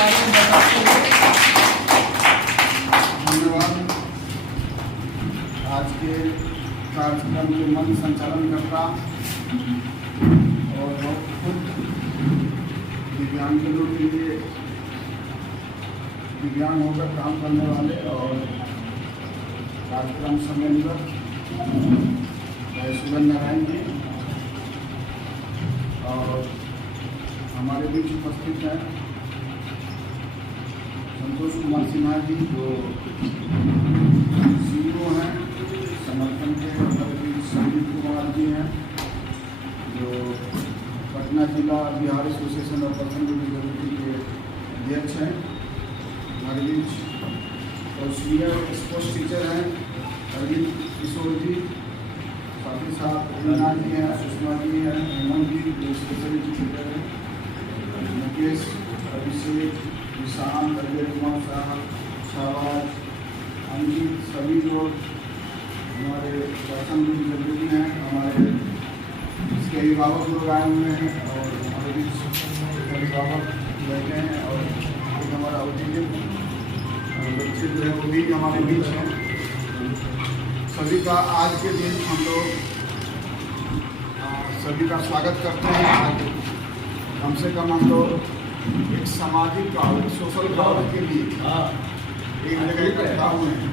बारे में बताते हुए धन्यवाद। आज के कार्यक्रम के मंच संचालन करता और खुद दिव्यांगजनों के लिए दिव्यांग होकर काम करने वाले और कार्यक्रम समन्वयक सुगन नारायण जी और हमारे बीच उपस्थित हैं संतोष कुमार सिन्हा जी जो CEO हैं समर्थन के, संजीव कुमार जी हैं जो पटना जिला Bihar association of person with disability के अध्यक्ष हैं। हमारे बीच और सीनियर स्पोर्ट्स टीचर हैं अरविंद किशोर जी, साथ ही साथ मीना जी हैं, सुषमा जी हैं, हेमंत जी जो स्पेशल टीचर हैं, मुकेश, अभिषेक, निशान, अजय कुमार साहब, शाहबाज, अंकित, सभी लोग हमारे पर्सन विद डिसेबिलिटी हैं। हमारे इसके अभिभावक लोग आए हुए हैं और हमारे बीच अभिभावक बैठे हैं और एक हमारा ऑटिज्म बच्चे जो है वो भी हमारे बीच हैं। सभी का आज के दिन हम लोग सभी का स्वागत करते हैं। आज कम से कम हम लोग एक सामाजिक भाव, एक सोशल भाव के लिए एक जगह इकट्ठा हुए हैं।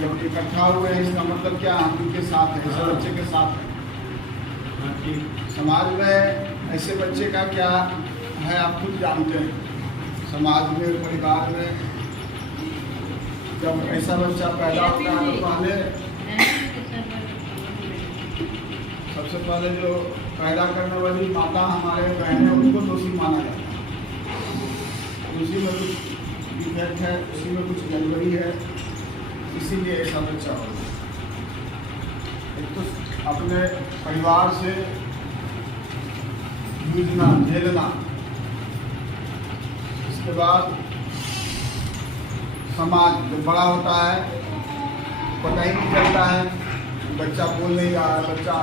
जब इकट्ठा हुए हैं इसका मतलब क्या, हम उनके साथ हैं, ऐसे बच्चे के साथ हैं। समाज में ऐसे बच्चे का क्या है आप खुद जानते हैं। समाज में, परिवार में जब ऐसा बच्चा पैदा होता है तो पहले सबसे पहले जो पैदा करने वाली माता हमारे बहनें उनको दोषी माना जाता है। उसी में कुछ डिफेक्ट है, उसी में कुछ गड़बड़ी है, इसीलिए ऐसा बच्चा हो। एक तो अपने परिवार से जूझना, झेलना, इसके बाद समाज जब बड़ा होता है पता ही नहीं चलता है, बच्चा बोल नहीं रहा है, बच्चा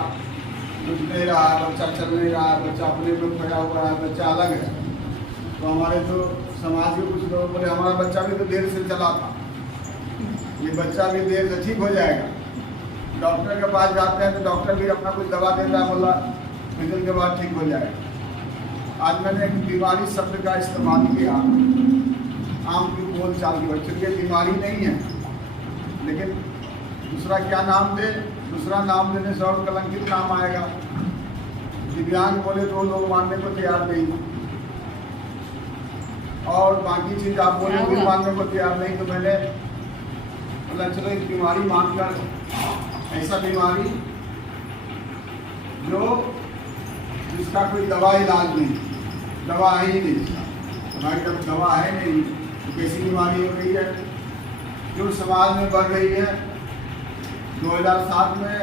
उठ नहीं रहा है, बच्चा चल नहीं रहा है, बच्चा अपने में खोया हुआ है, बच्चा अलग है। तो हमारे तो समाज के कुछ लोग बोले हमारा बच्चा भी तो देर से चला था, ये बच्चा भी देर से ठीक हो जाएगा। डॉक्टर के पास जाते हैं तो डॉक्टर भी अपना कुछ दवा देता है, बोला कुछ दिन के बाद ठीक हो जाएगा। आज मैंने एक बीमारी शब्द का इस्तेमाल किया आम की बोल चाल की बच्चों की बीमारी नहीं है, लेकिन दूसरा क्या नाम दे, दूसरा नाम देने से और कलंकित नाम आएगा। दिव्यांग बोले तो लोग मानने को तैयार नहीं और बाकी चीज आप बोले भी मानने को तैयार नहीं। तो मैंने बोला चलो एक बीमारी मानकर, ऐसा बीमारी जो जिसका कोई दवा इलाज नहीं, दवा है ही नहीं, हमारी जब दवा है नहीं तो कैसी बीमारी हो रही है जो समाज में बढ़ रही है। 2007 में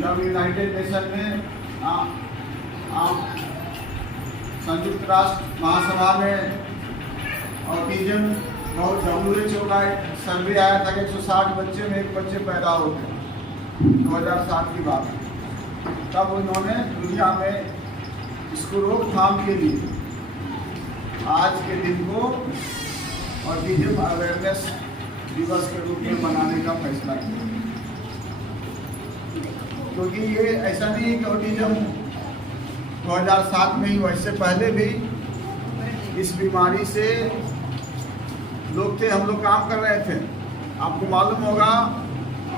जब यूनाइटेड नेशन में संयुक्त राष्ट्र महासभा में ऑटिज्म बहुत WHO का सर्वे आया था कि 160 बच्चे में एक बच्चे पैदा होते हैं। 2007 की बात है। तब उन्होंने दुनिया में इसको रोकथाम के लिए आज के दिन को ऑटिज्म अवेयरनेस दिवस के रूप में मनाने का फैसला किया। क्योंकि ये ऐसा नहीं है कि ऑटिज्म 2007 में ही, वैसे पहले भी इस बीमारी से लोग थे, हम लोग काम कर रहे थे। आपको मालूम होगा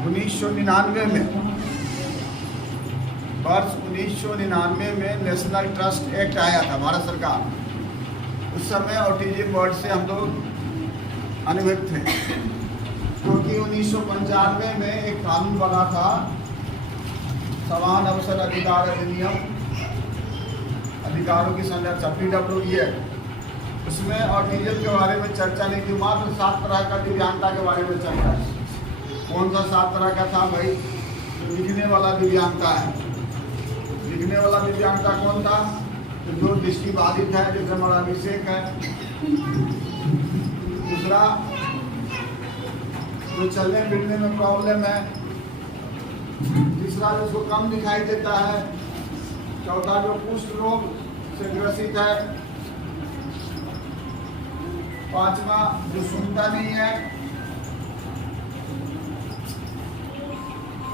1999 में, वर्ष 1999 में नेशनल ट्रस्ट एक्ट आया था भारत सरकार। उस समय ऑटिज्म वर्ड से हम लोग अनभिज्ञ थे, क्योंकि 1995 में एक कानून बना था समान अवसर अधिकार अधिनियम, अधिकारों की संरक्षा PWE। उसमें ऑटिज्म के बारे में चर्चा नहीं थी, मात्र 7 तरह का दिव्यांगता के बारे में चर्चा है। कौन सा 7 तरह का था भाई? जो दिखने वाला दिव्यांगता है। दिखने वाला दिव्यांगता कौन था? जो दृष्टिबाधित है, जैसे हमारा अभिषेक है। दूसरा जो चलने फिरने में प्रॉब्लम है। तीसरा जिसको कम दिखाई देता है। चौथा जो कुष्ठ रोग से ग्रसित है। पांचवा जो सुनता नहीं है,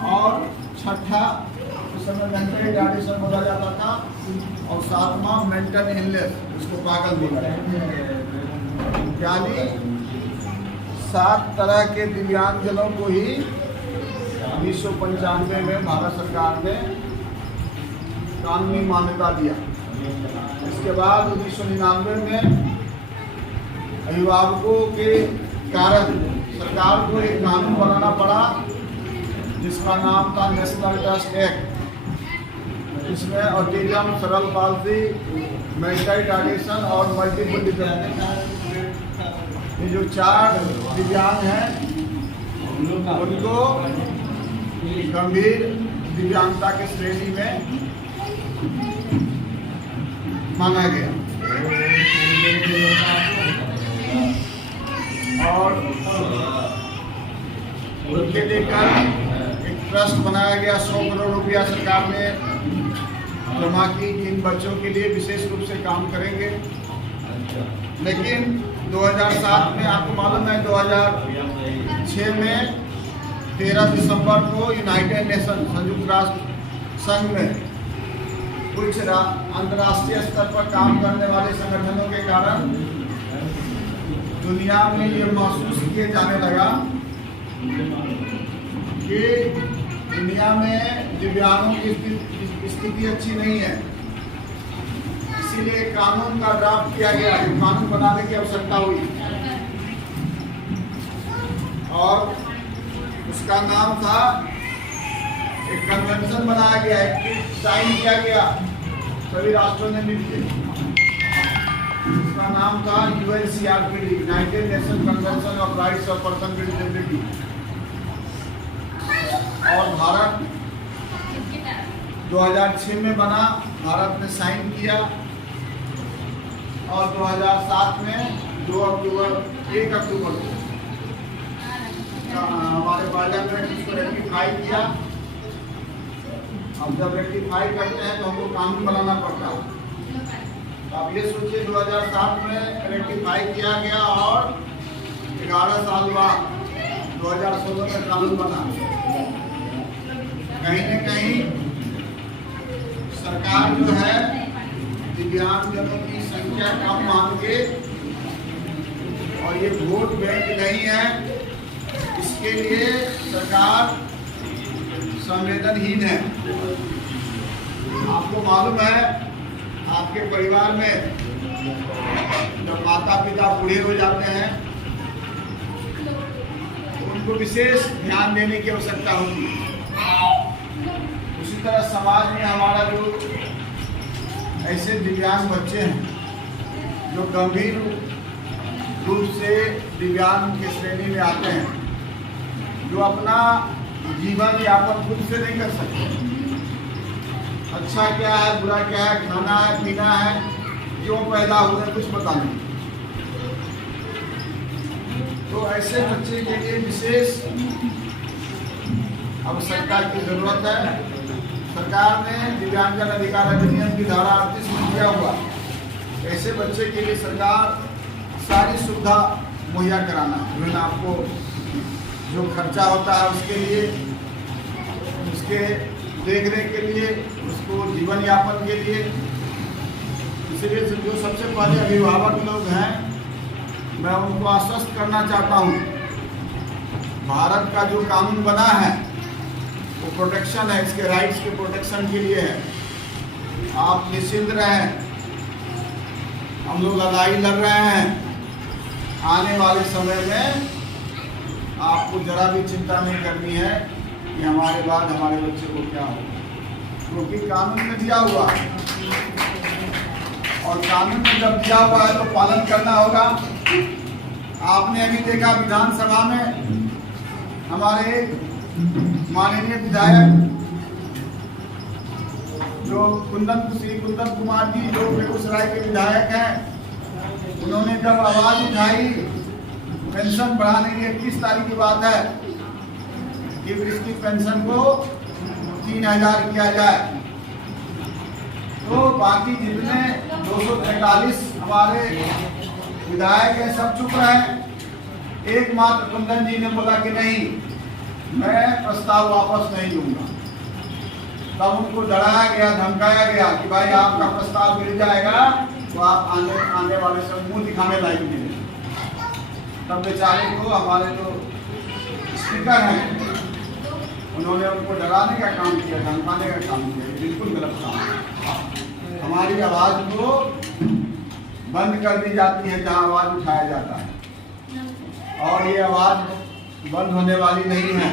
और छठा उस समय मेंटल रिटार्डेशन बोला जाता था, और सातवां मेंटल इलनेस, उसको पागल बोला जाता है। यानी 7 तरह के दिव्यांगजनों को ही 1995 में भारत सरकार ने कानूनी मान्यता दिया। इसके बाद 1999 में अभिभावकों के कारण सरकार को एक कानून बनाना पड़ा जिसका नाम था नेशनल ट्रस्ट एक्ट। इसमें autism, cerebral palsy, mental retardation और मल्टीपल डिसेबिलिटी, ये जो 4 दिव्यांग हैं उनको गंभीर दिव्यांगता के श्रेणी में माना गया, और उनके लेकर एक ट्रस्ट बनाया गया। 100 करोड़ रुपया सरकार ने जमा की, इन बच्चों के लिए विशेष रूप से काम करेंगे। लेकिन 2007 में आपको मालूम है, 2006 में 13 दिसंबर को यूनाइटेड नेशन, संयुक्त राष्ट्र संघ में कुछ अंतर्राष्ट्रीय स्तर पर काम करने वाले संगठनों के कारण दुनिया में ये महसूस किए जाने लगा कि दुनिया में दिव्यांगों की स्थिति अच्छी नहीं है। इसीलिए कानून का ड्राफ्ट किया गया, कानून बनाने की आवश्यकता हुई, और उसका नाम था, एक कन्वेंशन बनाया गया है, साइन किया गया सभी राष्ट्रों ने मिलकर। उसका नाम था UNCRPD, United nation convention of rights of person with disability. और भारत 2006 में बना, भारत ने साइन किया, और 2007 में 1 अक्टूबर को हमारे पार्लियामेंट ने इसको रेटिफाई किया। अब जब रेटिफाई करते हैं तो हमको कानून बनाना पड़ता है। अब ये सोचिए 2007 में रेटिफाई किया गया और 11 साल बाद 2016 में कानून बना। कहीं न कहीं सरकार जो है दिव्यांगजनों की संख्या कम मान के, और ये वोट बैंक नहीं है, इसके लिए सरकार संवेदनहीन है। आपको मालूम है, आपके परिवार में जब माता पिता बूढ़े हो जाते हैं तो उनको विशेष ध्यान देने की आवश्यकता होती है। उसी तरह समाज में हमारा जो ऐसे दिव्यांग बच्चे हैं जो गंभीर रूप से दिव्यांग के श्रेणी में आते हैं, जो अपना जीवन यापन खुद से नहीं कर सकते, अच्छा क्या है बुरा क्या है, खाना है पीना है, क्यों पैदा हुए कुछ पता नहीं। तो ऐसे बच्चे के लिए विशेष आवश्यकता की जरूरत है। सरकार ने दिव्यांगजन अधिकार अधिनियम की धारा 38 में किया हुआ, ऐसे बच्चे के लिए सरकार सारी सुविधा मुहैया कराना, जो आपको जो खर्चा होता है उसके लिए, उसके देखरेख के लिए, उसको जीवन यापन के लिए। इसलिए जो सबसे पहले अभिभावक लोग हैं, मैं उनको आश्वस्त करना चाहता हूँ, भारत का जो कानून बना है वो प्रोटेक्शन है, इसके राइट्स के प्रोटेक्शन के लिए है। आप निश्चिंत रहें, हम लोग लड़ाई लड़ रहे हैं। आने वाले समय में आपको जरा भी चिंता नहीं करनी है कि हमारे बाद हमारे बच्चे को क्या हो, क्योंकि कानून में दिया हुआ है, और कानून में जब दिया हुआ है तो पालन करना होगा। आपने अभी देखा विधानसभा में हमारे माननीय विधायक जो श्री कुंदन कुमार जी, जो बेगूसराय के विधायक हैं, उन्होंने जब आवाज उठाई पेंशन बढ़ाने की, 21 तारीख की बात है, कि इसकी पेंशन को 3000 किया जाए, तो बाकी जितने 243 हमारे विधायक है, सब चुप रहे। एकमात्र कुंदन जी ने बोला कि नहीं, मैं प्रस्ताव वापस नहीं लूंगा। तब उनको डराया गया, धमकाया गया कि भाई आपका प्रस्ताव गिर जाएगा तो आप आने वाले समय मुंह दिखाने लायक नहीं। तब बेचारे को हमारे जो स्पीकर हैं उन्होंने उनको डराने का काम किया, धमकाने का काम किया। बिल्कुल गलत काम है। हमारी आवाज़ को बंद कर दी जाती है जहां आवाज़ उठाया जाता है, और ये आवाज़ बंद होने वाली नहीं है।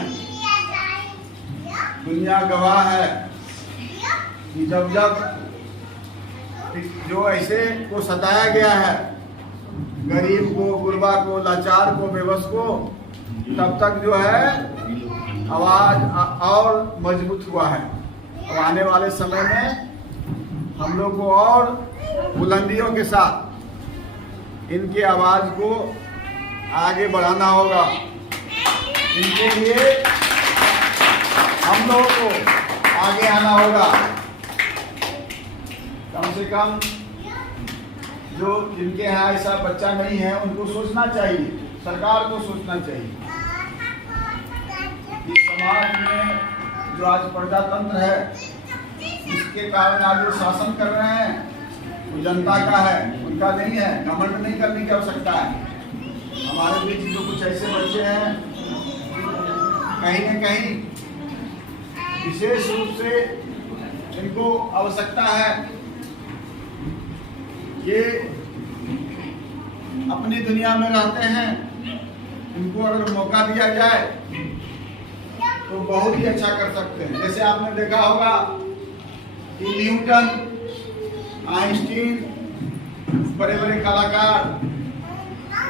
दुनिया गवाह है कि जब जो ऐसे को सताया गया है, गरीब को, गुरबा को, लाचार को, बेबस को, तब तक जो है आवाज़ और मजबूत हुआ है। अब आने वाले समय में हम लोग को और बुलंदियों के साथ इनकी आवाज़ को आगे बढ़ाना होगा। इनके लिए हम लोगों को आगे आना होगा। कम से कम जो जिनके यहाँ ऐसा बच्चा नहीं है उनको सोचना चाहिए, सरकार को सोचना चाहिए। इस समाज में जो आज प्रजातंत्र है, इसके कारण आज जो शासन कर रहे हैं वो जनता का है, उनका नहीं है। घमंड नहीं करने की आवश्यकता है। हमारे बीच जो कुछ ऐसे बच्चे हैं, कहीं न कहीं विशेष रूप से इनको आवश्यकता है ये अपनी दुनिया में रहते हैं। इनको अगर मौका दिया जाए तो बहुत ही अच्छा कर सकते हैं। जैसे आपने देखा होगा कि न्यूटन, आइंस्टीन, बड़े बड़े कलाकार,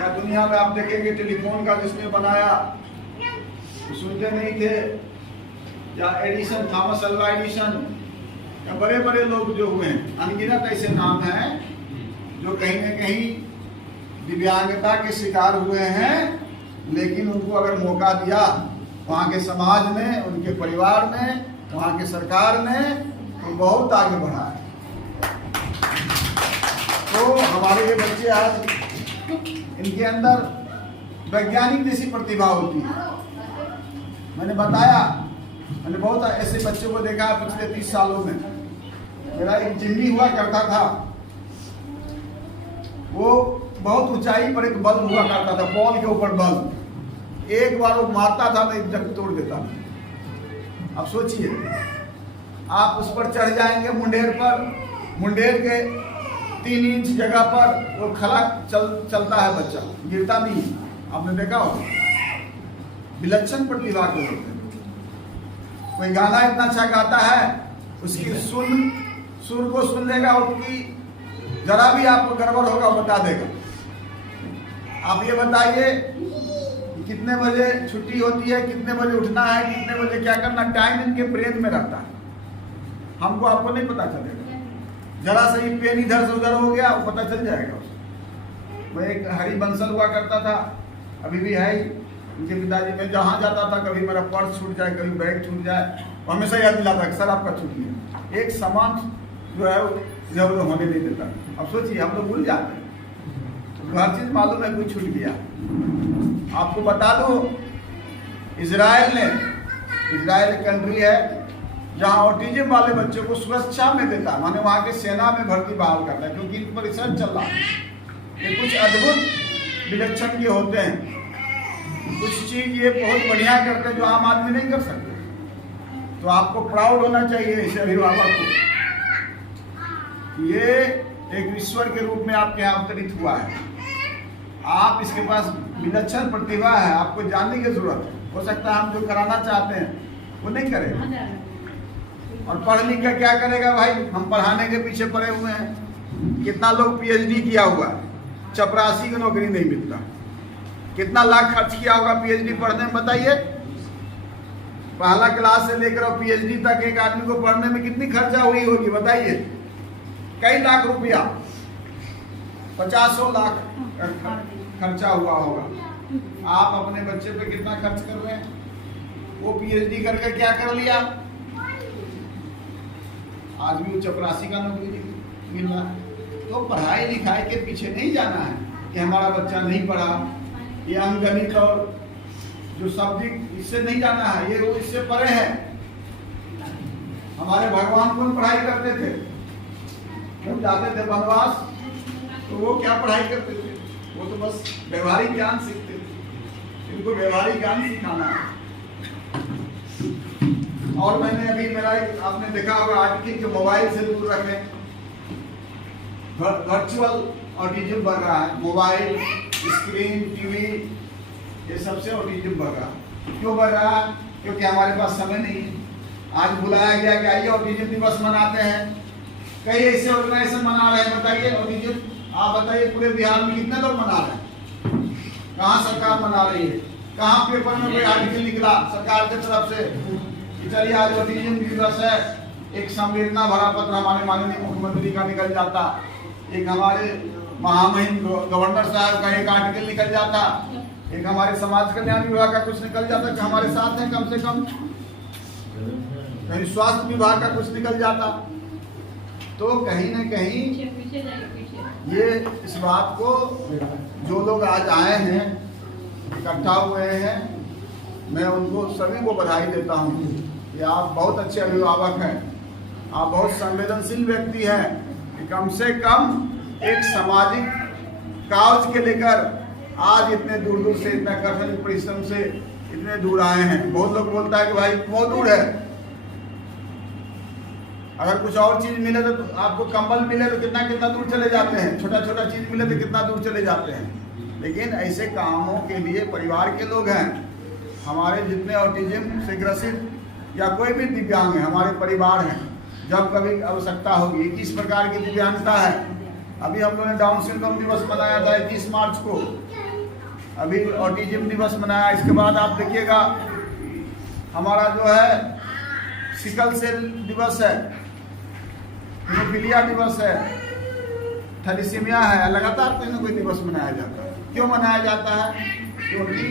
या दुनिया में आप देखेंगे टेलीफोन का जिसने बनाया तो सुनते नहीं थे, या एडिसन, थॉमस अल्वा एडिसन, या बड़े बड़े लोग जो हुए हैं, अनगिनत ऐसे नाम हैं जो कहीं न कहीं दिव्यांगता के शिकार हुए हैं, लेकिन उनको अगर मौका दिया वहाँ के समाज ने, उनके परिवार ने, वहाँ के सरकार ने, तो बहुत आगे बढ़ा है। तो हमारे ये बच्चे आज, इनके अंदर वैज्ञानिक जैसी प्रतिभा होती है। मैंने बताया, मैंने बहुत ऐसे बच्चों को देखा पिछले 30 सालों में। मेरा एक चिमनी हुआ करता था, वो बहुत ऊंचाई पर एक बल्ब हुआ करता था, पॉल के ऊपर बल्ब। एक बार वो मारता था, मैं जग तोड़ देता था। अब सोचिए, आप उस पर चढ़ जाएंगे मुंडेर पर, मुंडेर के 3 इंच जगह पर वो खड़ा चलता है बच्चा, गिरता नहीं। आपने देखा होगा, विलक्षण प्रतिभा के होते हैं। कोई गाना इतना अच्छा गाता है, उसकी सुर को सुन लेगा, उसकी जरा भी आपको गड़बड़ होगा बता देगा। आप ये बताइए कितने बजे छुट्टी होती है, कितने बजे उठना है, कितने बजे क्या करना, टाइम इनके ब्रेन में रहता है। हमको आपको नहीं पता चलेगा। जरा से ही पेन इधर से उधर हो गया, वो पता चल जाएगा उसको। वो एक हरि बंसल हुआ करता था, अभी भी है ही। उनके पिताजी, मैं जहाँ जाता था कभी मेरा पर्स छूट जाए, कभी बैग छूट जाए, वो हमेशा याद दिलाता सर आपका छूट गया। एक सामान जो है वो इधर उधर होने नहीं देता। अब सोचिए, हम लोग भूल जाते हैं, हर चीज़ मालूम है, कुछ छूट गया। आपको बता दो, इजराइल कंट्री है जहाँ ऑटिज्म वाले बच्चों को सुरक्षा में देता है, माने वहाँ के सेना में भर्ती बहाल करता है, क्योंकि इन पर रिसर्च चल रहा है। ये कुछ अद्भुत विलक्षण ये होते हैं, कुछ चीज ये बहुत बढ़िया करते हैं जो आम आदमी नहीं कर सकते। तो आपको प्राउड होना चाहिए इसे अभिभावक को, ये एक ईश्वर के रूप में आपके यहाँ अवतरित हुआ है। आप इसके पास विलक्षण प्रतिभा है, आपको जानने की जरूरत है। हो सकता है हम जो कराना चाहते हैं वो नहीं करेगा, और पढ़ लिख कर क्या करेगा भाई। हम पढ़ाने के पीछे पड़े हुए हैं। कितना लोग PhD किया हुआ है, चपरासी की नौकरी नहीं मिलता। कितना लाख खर्च किया होगा PhD पढ़ने में, बताइए। पहला क्लास से लेकर PhD तक एक आदमी को पढ़ने में कितनी खर्चा हुई होगी, बताइए। कई लाख रुपया, 50 लाख खर्चा हुआ होगा। आप अपने बच्चे पे कितना खर्च कर रहे हैं? वो PhD करके क्या कर लिया, आज भी वो चपरासी का नौकरी मिल रहा है। तो पढ़ाई लिखाई के पीछे नहीं जाना है। कि हमारा बच्चा नहीं पढ़ा, ये अंकगणित और जो सब्जेक्ट इससे नहीं जाना है, ये रोग इससे परे है। हमारे भगवान कौन पढ़ाई करते थे? जब जाते थे वनवास तो वो क्या पढ़ाई करते थे? वो तो बस व्यवहारिक ज्ञान सीखते थे। इनको व्यवहारिक ज्ञान सिखाना है। और मैंने अभी मेरा आपने देखा होगा आर्टिकल जो मोबाइल से दूर रखें, वर्चुअल ऑटिज्म बढ़ रहा है। मोबाइल, स्क्रीन, टीवी, ये सबसे ऑटिज्म बढ़ रहा है। क्यों बढ़ रहा है? क्योंकि हमारे पास समय नहीं है। आज बुलाया गया कि आइए ऑटिज्म दिवस मनाते हैं, कई ऐसे ऑर्गेनाइजेशन मना रहे हैं। बताइए ऑटिज्म, आप बताइए पूरे बिहार में कितने लोग मना रहे हैं? कहाँ सरकार मना रही है? कहाँ पेपर में कोई आर्टिकल निकला सरकार की तरफ से कि चलिए आज ऑटिज्म दिवस है? एक संवेदना भरा पत्र हमारे माननीय मुख्यमंत्री का निकल जाता, एक हमारे महामहिम गवर्नर साहब का एक आर्टिकल निकल जाता, एक हमारे समाज कल्याण विभाग का कुछ निकल जाता कि हमारे साथ हैं, कम से कम कहीं स्वास्थ्य विभाग का कुछ निकल जाता। तो कहीं न कहीं ये इस बात को जो लोग आज आए हैं, इकट्ठा हुए हैं, मैं उनको सभी को बधाई देता हूँ कि आप बहुत अच्छे अभिभावक हैं, आप बहुत संवेदनशील व्यक्ति हैं कि कम से कम एक सामाजिक काज के लेकर आज इतने दूर दूर से, इतना कठिन परिश्रम से इतने दूर आए हैं। बहुत लोग बोलता है कि भाई बहुत दूर है, अगर कुछ और चीज मिले तो आपको कंबल मिले तो कितना कितना दूर चले जाते हैं, छोटा छोटा चीज मिले तो कितना दूर चले जाते हैं। लेकिन ऐसे कामों के लिए परिवार के लोग हैं, हमारे जितने ऑटिज्म से ग्रसित या कोई भी दिव्यांग है हमारे परिवार हैं। जब कभी आवश्यकता होगी, 21 प्रकार की दिव्यांगता है। अभी हम लोगों ने डाउन सिंड्रोम दिवस मनाया था 21 मार्च को, अभी ऑटिज्म दिवस मनाया। इसके बाद आप देखिएगा हमारा जो है सिकल सेल दिवस है, हीमोफीलिया दिवस है, थैलेसीमिया है। लगातार कोई ना कोई दिवस मनाया जाता है। क्यों मनाया जाता है? क्योंकि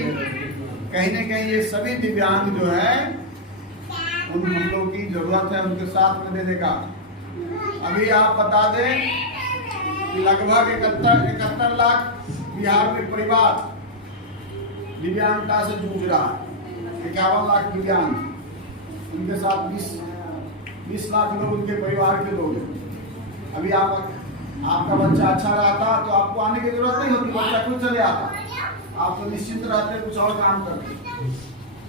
कहीं न कहीं ये सभी दिव्यांग जो हैं उन हम लोग की जरूरत है उनके साथ में देने का। अभी आप बता दें कि लगभग 71 लाख बिहार में परिवार दिव्यांगता से जूझ रहा है। 51 लाख दिव्यांग, उनके साथ 20 लाख लोग उनके परिवार के लोग हैं। अभी आपका बच्चा अच्छा रहता तो आपको आने की जरूरत नहीं होती, बच्चा खुद चले आता, आप तो निश्चिंत रहते, कुछ और काम करते।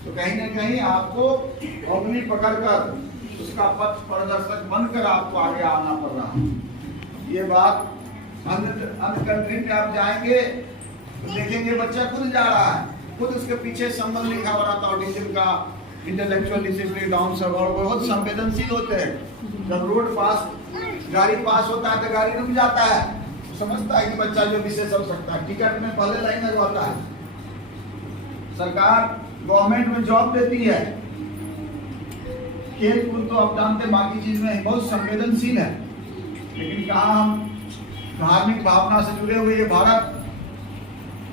तो कहीं न कहीं आपको उंगली पकड़कर उसका पथ प्रदर्शक बनकर आपको आगे आना पड़ रहा। ये बात अन्य कंट्री में आप जाएंगे तो देखेंगे बच्चा खुद जा रहा है, खुद उसके पीछे संबंध लिखा हुआ रहता ऑटिज्म का, इंटेलेक्चुअल डिसेबिलिटी, डाउन सब, और बहुत संवेदनशील होते हैं। जब रोड पास गाड़ी पास होता है तो गाड़ी रुक जाता है, तो समझता है कि बच्चा जो विशेष हो सकता है, टिकट में पहले लाइन लगवाता है। सरकार गवर्नमेंट में जॉब देती है, खेल कूद तो आप जानते, बाकी चीज में बहुत संवेदनशील है। लेकिन कहाँ हम धार्मिक भावना से जुड़े हुए ये भारत,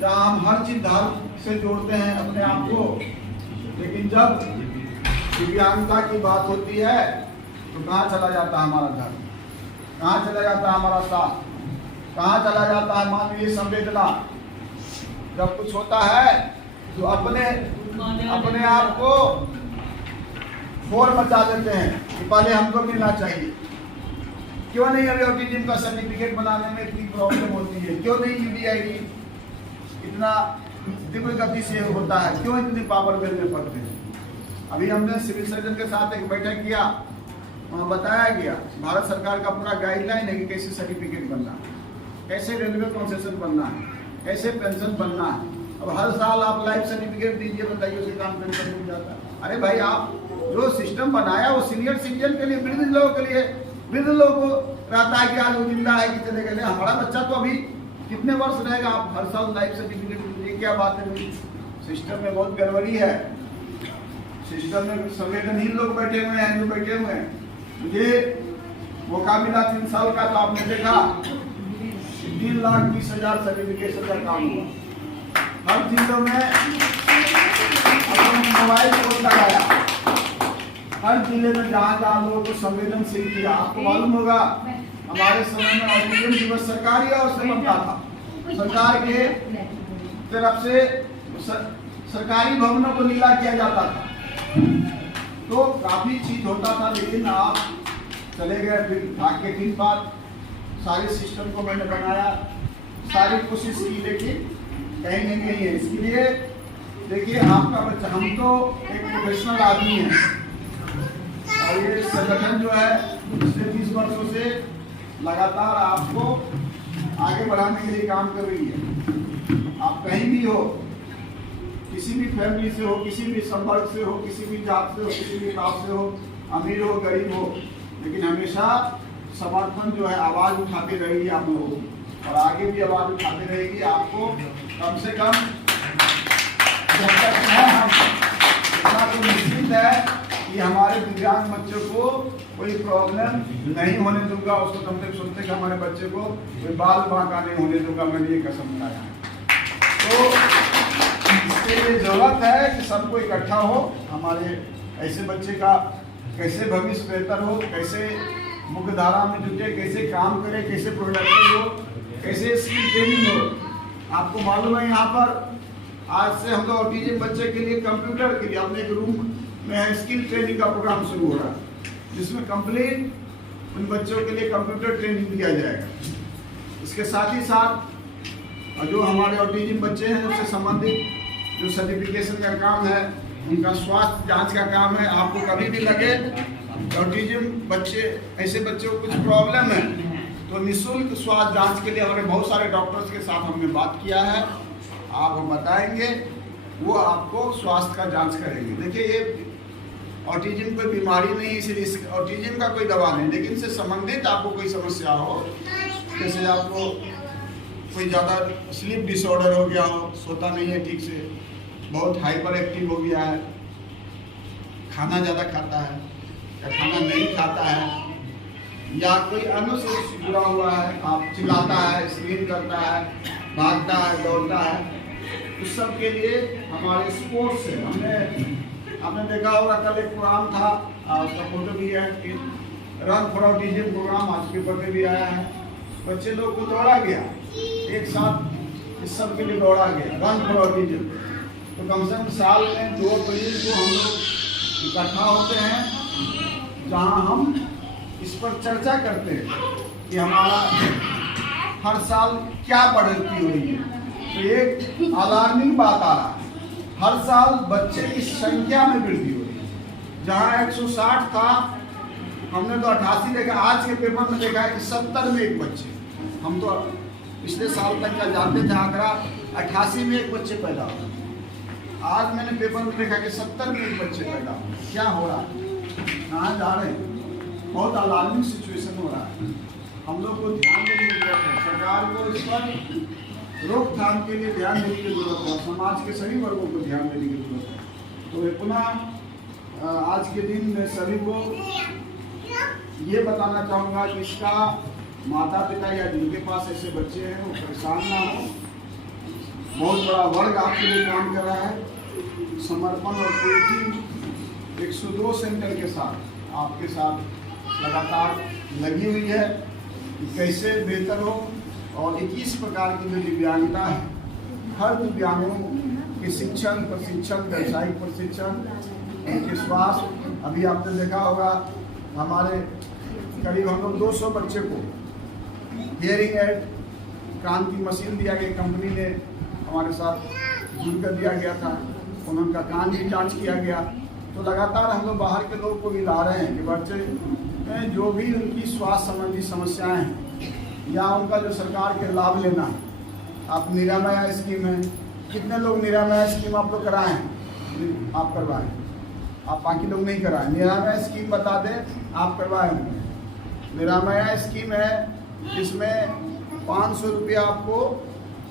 जहाँ हम हर चीज धर्म से जोड़ते हैं अपने आप को, लेकिन जब दिव्यांगता की बात होती है तो कहाँ चला जाता है हमारा धर्म, कहाँ चला जाता है हमारा साथ, कहाँ चला जाता है मानवीय संवेदना। जब कुछ होता है तो अपने आप को शोर मचा देते हैं कि पहले हमको मिलना चाहिए। क्यों नहीं अभी ऑटिज्म का सर्टिफिकेट बनाने में इतनी प्रॉब्लम होती है? क्यों नहीं यूडीआईडी इतना तीव्र गति से होता है? क्यों इतनी पावर मिलने पड़ते हैं? अभी हमने सिविल सर्जन के साथ एक बैठक किया, वहाँ बताया गया भारत सरकार का पूरा गाइडलाइन है कि कैसे सर्टिफिकेट बनना है, कैसे रेलवे कंसेशन बनना है, कैसे पेंशन बनना है। अब हर साल आप लाइफ सर्टिफिकेट दीजिए, बताइए उसके काम पेंशन मिल जाता है। अरे भाई, आप जो सिस्टम बनाया वो सीनियर सिटीजन के लिए, वृद्ध लोगों के लिए, वृद्ध लोगों को रहता है कि आज वो जिंदा है कि चले गए। हमारा बच्चा तो अभी कितने वर्ष रहेगा, आप हर साल लाइफ सर्टिफिकेट दीजिए, क्या बात है? सिस्टम में बहुत गड़बड़ी है। सिस्टम में संवेदनहीन लोग बैठे हुए हैं, जो बैठे हुए हैं। मुझे मौका मिला 3 साल का, तो आपने देखा 3,20,000 सर्टिफिकेशन का काम हुआ। हर जिलों में अपने मोबाइल फोन लगाया, हर जिले में जहाँ जहाँ लोगों को संवेदनशील किया। आपको मालूम होगा हमारे समय में ऑटिज्म दिवस सरकारी और से बनता था, सरकार के तरफ से सरकारी भवनों को नीला किया जाता था, तो काफी चीज होता था। लेकिन आप चले गए, फिर आगे दिन बाद सारे सिस्टम को मैंने बनाया, सारी कोशिश की, लेकिन कहीं नहीं कहीं है। इसके लिए देखिए आपका बच्चा, हम तो एक प्रोफेशनल आदमी हैं और ये संगठन जो है पिछले 30 वर्षों से लगातार आपको आगे बढ़ाने के लिए काम कर रही है। आप कहीं भी हो, किसी भी फैमिली से हो, किसी भी संपर्क से हो, किसी भी जात से हो, किसी भी कास्ट से हो, अमीर हो गरीब हो, लेकिन हमेशा समर्थन जो है आवाज उठाते रहेगी आप लोगों की, और आगे भी आवाज उठाते रहेगी। आपको कम से कम जब तक है हम इतना तो निश्चित है कि हमारे दिव्यांग बच्चों को कोई प्रॉब्लम नहीं होने दूंगा। उसको कम से कम सुनते कि हमारे बच्चे को कोई बाल बांका नहीं होने दूंगा, मैंने ये कसम खाया। तो इसके लिए जरूरत है कि सबको इकट्ठा हो, हमारे ऐसे बच्चे का कैसे भविष्य बेहतर हो, कैसे मुख्य धारा में जुटे, कैसे काम करे, कैसे प्रोडक्टिव हो, कैसे स्किल ट्रेनिंग हो। आपको मालूम है यहाँ पर आज से हम लोग ऑटिज्म बच्चे के लिए कंप्यूटर के लिए अपने एक रूम में स्किल ट्रेनिंग का प्रोग्राम शुरू हो रहा है, जिसमें कंप्लीट उन बच्चों के लिए कंप्यूटर ट्रेनिंग दिया जाएगा। इसके साथ ही साथ जो हमारे ऑटिज्म बच्चे हैं उससे संबंधित जो सर्टिफिकेशन का काम है, उनका स्वास्थ्य जांच का काम है। आपको कभी भी लगे ऑटिज्म बच्चे, ऐसे बच्चों को कुछ प्रॉब्लम है, तो निःशुल्क स्वास्थ्य जांच के लिए हमारे बहुत सारे डॉक्टर्स के साथ हमने बात किया है। आप बताएंगे, वो आपको स्वास्थ्य का जांच करेंगे। देखिए ये ऑटिज्म कोई बीमारी नहीं, इसलिए ऑटिज्म का कोई दवा नहीं, लेकिन इससे संबंधित आपको कोई समस्या हो, जैसे आपको कोई ज़्यादा स्लीप डिसऑर्डर हो गया हो, सोता नहीं है ठीक से, बहुत हाइपर एक्टिव हो गया है, खाना ज़्यादा खाता है या खाना नहीं खाता है, या कोई अन्य से जुड़ा हुआ है, आप चिल्लाता है, स्क्रीन करता है, भागता है, दौड़ता है, उस सब के लिए हमारे स्पोर्ट्स से आपने देखा होगा कल एक प्रोग्राम था, उसका फोटो भी है कि रन फॉर ऑटिज्म प्रोग्राम आज पेपर में भी आया है। बच्चे लोग को दौड़ा गया, एक साथ इस सब के लिए दौड़ा गया रन फॉर ऑटिज्म। तो कम से कम साल में 2 अप्रैल को हम लोग इकट्ठा होते हैं, जहां हम इस पर चर्चा करते हैं कि हमारा हर साल क्या बढ़ोतरी हो रही है। तो एक अलार्मिंग बात आ रहा है, हर साल बच्चे की संख्या में वृद्धि हो रही है। जहां 160 था, हमने तो 88 देखा, आज के पेपर में देखा है कि 70 में एक बच्चे। हम तो पिछले साल तक का जानते थे आंकड़ा 88 में एक बच्चे पैदा हुए, आज मैंने पेपर में देखा कि 70 में एक बच्चे पैदा हुए। क्या हो रहा है, कहाँ जा रहे हैं? बहुत अलार्मिंग सिचुएशन हो रहा है। हम लोग को ध्यान देने की जरूरत है, सरकार को इस पर रोकथाम के लिए ध्यान देने की जरूरत है, समाज के सभी वर्गों को ध्यान देने की जरूरत है। तो पुनः आज के दिन मैं सभी को ये बताना चाहूँगा कि इसका माता पिता या जिनके पास ऐसे बच्चे हैं वो परेशान ना हो। बहुत बड़ा वर्ग आपके लिए काम कर रहा है, समर्पण और पूरी 102 सेंटर के साथ आपके साथ लगातार लगी हुई है कि कैसे बेहतर हो। और 21 प्रकार की जो दिव्यांगता है, हर दिव्यांगों के शिक्षण, प्रशिक्षण, व्यावसायिक प्रशिक्षण, उनके स्वास्थ्य। अभी आपने देखा होगा हमारे करीब हम लोग 200 बच्चे को हियरिंग एड क्रांति मशीन दिया गया, कंपनी ने हमारे साथ जुड़कर दिया गया था, उनका कान भी जांच किया गया। तो लगातार हम लोग बाहर के लोग को भी ला रहे हैं कि बच्चे में जो भी उनकी स्वास्थ्य संबंधी समस्याएं हैं या उनका जो सरकार के लाभ लेना है। आप निरामया स्कीम है, कितने लोग निरामया स्कीम आप लोग कराए हैं? आप करवाएं, आप बाकी लोग नहीं कराएं। निरामया स्कीम बता दें, आप करवाएं होंगे। निरामया स्कीम है जिसमें 500 रुपया आपको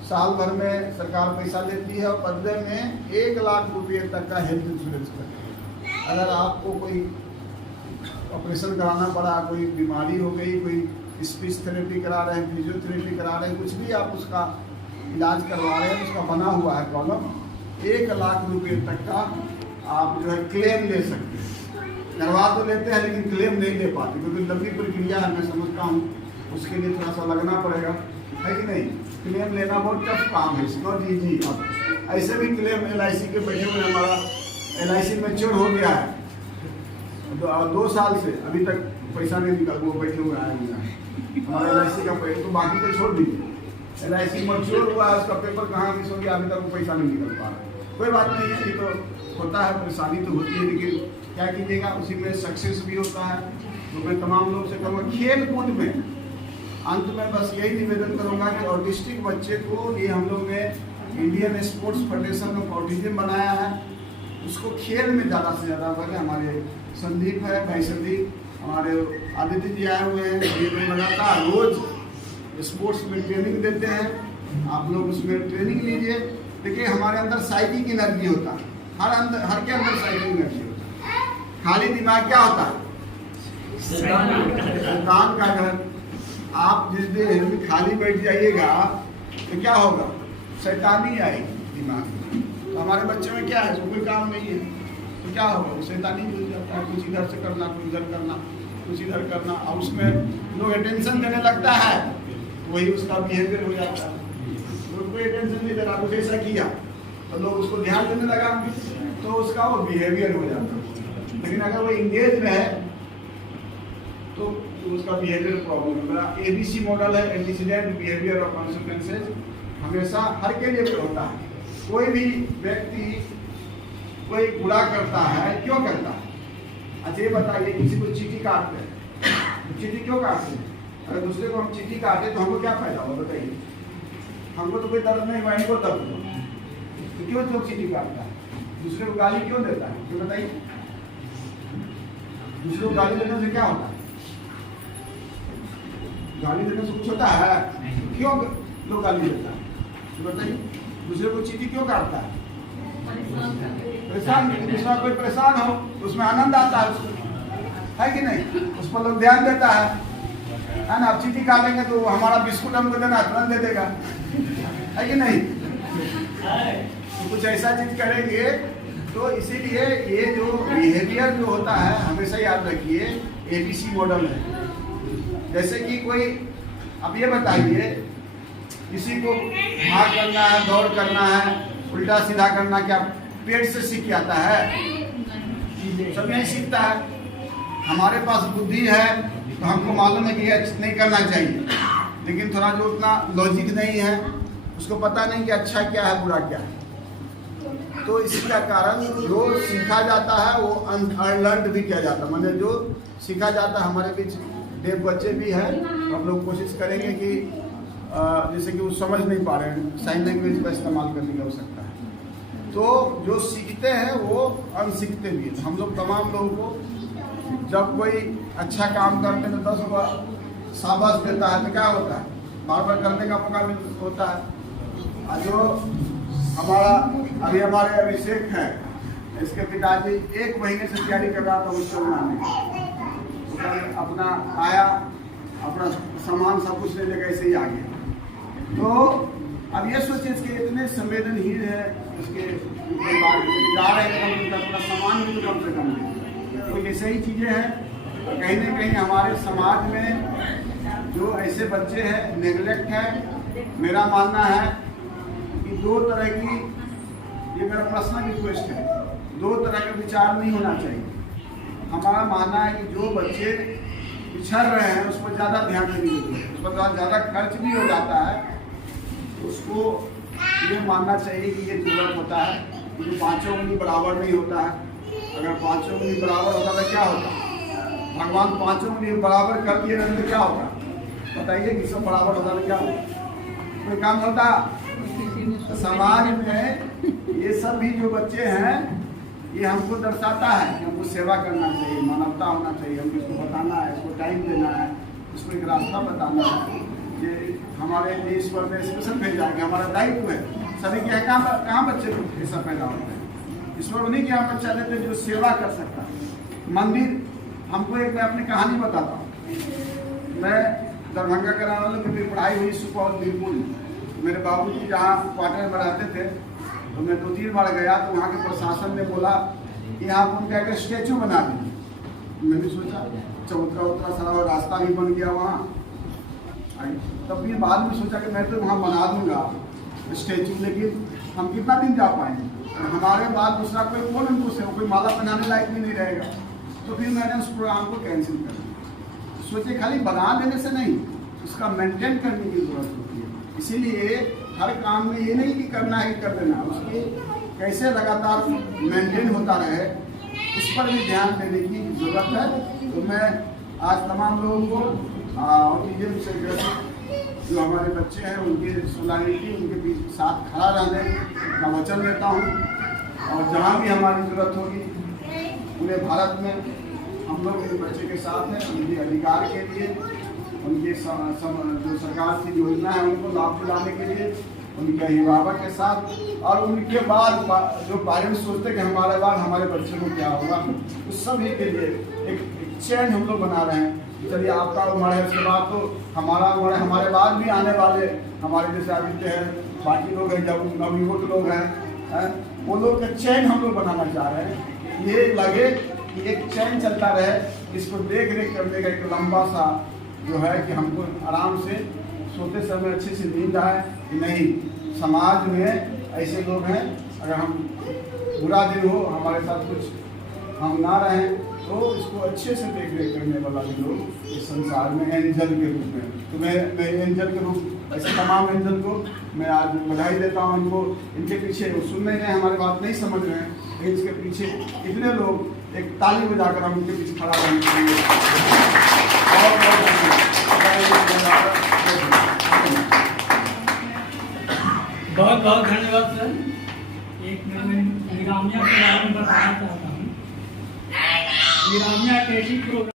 साल भर में सरकार पैसा देती है और बदले में 1 लाख रुपये तक का हेल्थ इंश्योरेंस करती है। अगर आपको कोई ऑपरेशन कराना पड़ा, कोई बीमारी हो गई, कोई स्पीच थेरेपी करा रहे हैं, फिजियोथेरेपी करा रहे हैं, कुछ भी आप उसका इलाज करवा रहे हैं, उसका बना हुआ है कॉलम, 1 लाख रुपये तक का आप जो है क्लेम ले सकते हैं। करवा तो लेते हैं लेकिन क्लेम नहीं ले पाते, क्योंकि लंबी प्रक्रिया है, मैं समझता हूँ उसके लिए थोड़ा सा लगना पड़ेगा। है कि नहीं? क्लेम लेना बहुत टफ काम है, नॉट इजी। ऐसे भी क्लेम LIC के बैठे हुए, हमारा LIC मैच्योर हो गया है, 2 साल से अभी तक पैसा नहीं निकल, वो बैठे हुए आए हुए हैं हमारा LIC का पैसा, तो बाकी तो छोड़ दीजिए। LIC मैच्योर हुआ, उसका पेपर कहाँ मिस हो गया, अभी तक वो पैसा नहीं निकल पा रहा। कोई बात नहीं है, ये तो होता है, परेशानी तो होती है, लेकिन क्या कीजिएगा, उसी में सक्सेस भी होता है। तो मैं तमाम लोग से कहूँगा, खेल कूद में अंत में बस यही निवेदन करूँगा कि ऑटिस्टिक बच्चे को, ये हम लोग ने Indian sports federation of autism बनाया है, उसको खेल में ज़्यादा से ज़्यादा बढ़े। हमारे संदीप है, भाई संदीप, हमारे आदित्य जी आए हुए हैं, ये लोग लगातार रोज स्पोर्ट्स में ट्रेनिंग देते हैं। आप लोग उसमें ट्रेनिंग लीजिए। देखिए, हमारे अंदर साइकिक एनर्जी होता है, हर के अंदर साइकिक एनर्जी होता है। खाली दिमाग क्या होता है? शैतान का घर। आप जिस दिन खाली बैठ जाइएगा तो क्या होगा? शैतानी आएगी दिमाग में। तो हमारे बच्चे में क्या है, कोई काम नहीं है तो क्या होगा? शैतानी हो जाता है, कुछ इधर से करना, कुछ इधर करना, कुछ इधर करना, और उसमें लोग अटेंशन देने लगता है, वही उसका बिहेवियर हो जाता है। कोई अटेंशन नहीं दे रहा, कुछ ऐसा किया तो लोग उसको ध्यान देने लगा, तो उसका वो बिहेवियर हो जाता है। लेकिन अगर वो इंगेज में है तो उसका बिहेवियर प्रॉब्लम है। मेरा ABC मॉडल है, एंटीसीडेंट बिहेवियर और कॉन्सिक्वेंसेज, हमेशा हर के लिए होता है। कोई भी व्यक्ति कोई बुरा करता है, क्यों करता है? अच्छा ये बताइए, किसी को चींटी काटते हैं, चींटी क्यों काटते हैं? अगर दूसरे को हम चींटी काटे तो हमको क्या फायदा होगा बताइए? हमको तो कोई दर्द नहीं हुआ, इनको दर्द हुआ, तो क्यों लोग चींटी काटता है? दूसरे को गाली क्यों देता है? क्यों बताइए? दूसरे को गाली देने से क्या होता है? गाली देने से कुछ होता है? क्यों लोग गाली देता है? तो बताइए, दूसरे को चींटी क्यों काटता है? परेशान, दूसरा कोई परेशान हो उसमें आनंद आता है उसको, है कि नहीं? उस पर लोग ध्यान देता है ना? आप चींटी काटेंगे तो हमारा बिस्कुट हमको देना तुरंत दे देगा, है कि नहीं? तो कुछ ऐसा चीज करेंगे। तो इसीलिए ये जो बिहेवियर जो होता है, हमेशा याद रखिए, ABC मॉडल है। जैसे कि कोई, अब ये बताइए, किसी को भाग करना है, दौड़ करना है, उल्टा सीधा करना, क्या पेट से सीख जाता है? सब यही सीखता है। हमारे पास बुद्धि है तो हमको मालूम है कि ये नहीं करना चाहिए, लेकिन थोड़ा जो उतना लॉजिक नहीं है, उसको पता नहीं कि अच्छा क्या है, बुरा क्या है। तो इसी का कारण जो सीखा जाता है वो अनलर्न भी किया जाता है, मतलब जो सीखा जाता है। हमारे बीच डेफ बच्चे भी हैं, हम लोग कोशिश करेंगे कि जैसे कि वो समझ नहीं पा रहे हैं, साइन लैंग्वेज का इस्तेमाल करने की आवश्यकता है। तो जो सीखते हैं वो अनसीखते भी हैं। हम लोग तमाम लोगों को जब कोई अच्छा काम करते हैं तो 10 बार शाबाश देता है, तो क्या होता है? बार बार करने का मौका होता है। जो हमारा अभी हमारे अभिषेक है, इसके पिताजी 1 महीने से तैयारी कर रहा था उसको बनाने, अपना आया, अपना सामान सब कुछ ले लेकर ऐसे ही आ गया। तो अब ये सोचिए कि इतने संवेदनहीन है, उसके जा रहे हैं, अपना सामान भी तो कम से कम है। तो ये सही चीज़ें हैं। कहीं ना कहीं हमारे समाज में जो ऐसे बच्चे हैं, नेगलेक्ट है। मेरा मानना है कि 2 तरह की, ये मेरा पर्सनल रिक्वेस्ट है, 2 तरह का विचार नहीं होना चाहिए। हमारा मानना है कि जो बच्चे पिछड़ रहे हैं उस पर ज़्यादा ध्यान देने की जरूरत है, उस पर ज़्यादा खर्च भी हो जाता है, उसको ये मानना चाहिए कि ये जरूरत होता है। क्योंकि 5 उंगली बराबर नहीं होता है। अगर 5 उंगली बराबर होता तो क्या होता? भगवान 5 उंगली बराबर कर दिए रहते तो क्या होता? बताइए कि सब बराबर होता तो क्या होता? कोई काम होता? समाज में ये सब भी जो बच्चे हैं, ये हमको दर्शाता है कि हमको सेवा करना चाहिए, मानवता होना चाहिए, हमको इसको बताना है, इसको टाइम देना है, इसको एक रास्ता बताना है। ये हमारे देश पर में स्पेशल भेजा कि हमारा दायित्व है। सभी के कहाँ बच्चे ऐसा पैदा होते हैं? इस पर उन्हीं के यहाँ बच्चा लेते जो सेवा कर सकता है। मंदिर, हमको एक मैं अपनी कहानी बताता हूँ। मैं दरभंगा का रहने वाला, मेरी पढ़ाई हुई सुपौल बिल्कुल। मेरे बाबूजी जहाँ क्वार्टर में रहते थे, तो मैं 2-3 बार गया तो वहाँ के प्रशासन ने बोला कि आप उनका एक स्टैचू बना दीजिए। मैंने सोचा चबूतरा सारा रास्ता भी बन गया वहाँ, तब फिर बाद में सोचा कि मैं तो वहाँ बना दूंगा स्टैचू, लेकिन हम कितना दिन जा पाएंगे, हमारे बाद दूसरा कोई कौन हमको से कोई माला पहनाने लायक भी नहीं रहेगा। तो फिर मैंने उस प्रोग्राम को कैंसिल कर दिया। सोचे खाली बना देने से नहीं, उसका मेंटेन करने की जरूरत होती है। इसीलिए हर काम में ये नहीं कि करना है कर देना, उसकी कैसे लगातार मेंटेन होता रहे उस पर भी ध्यान देने की जरूरत है। तो मैं आज तमाम लोगों को ऑटिज्म से ग्रसित जो हमारे बच्चे हैं उनकी सोलानिटी उनके साथ खड़ा रहने का वचन देता हूँ, और जहाँ भी हमारी जरूरत होगी पूरे भारत में हम लोग इस बच्चे के साथ हैं। उनके अधिकार के लिए, उनके जो सरकार की योजना है उनको लाभ दिलाने के लिए, उनके अभिभावक के साथ, और उनके बाद जो पेरेंट्स सोचते हैं कि हमारे बाद हमारे बच्चे को क्या होगा, उस सभी के लिए एक चैन हम लोग बना रहे हैं। चलिए आपका उम्र है, उसके बाद तो हमारा उम्र है, हमारे बाद भी आने वाले हमारे जैसे आदित्य है, बाकी लोग हैं, जब नवयुवक लोग हैं, वो लोग का चैन हम लोग बनाना चाह रहे हैं। ये लगे कि एक चैन चलता रहे, इसको देख रेख करने का एक लंबा सा जो है कि हमको आराम से सोते समय अच्छे से नींद आए कि नहीं समाज में ऐसे लोग हैं, अगर हम बुरा दिन हो हमारे साथ कुछ हम ना रहें तो इसको अच्छे से देख रेख करने वाला भी लोग इस संसार में एंजल के रूप में। तो मैं एंजल के रूप ऐसे तमाम एंजल को मैं आज बधाई देता हूँ। इनको इनके पीछे वो सुन नहीं रहे, हमारी बात नहीं समझ रहे हैं, लेकिन इसके पीछे कितने लोग एक ताली बजाकर हम उनके पीछे खड़ा रहने चाहिए। बहुत बहुत धन्यवाद सर। एक मैं निरामिया के बारे में बताना चाहता हूँ। निरामिया एक ऐसी प्रोग्राम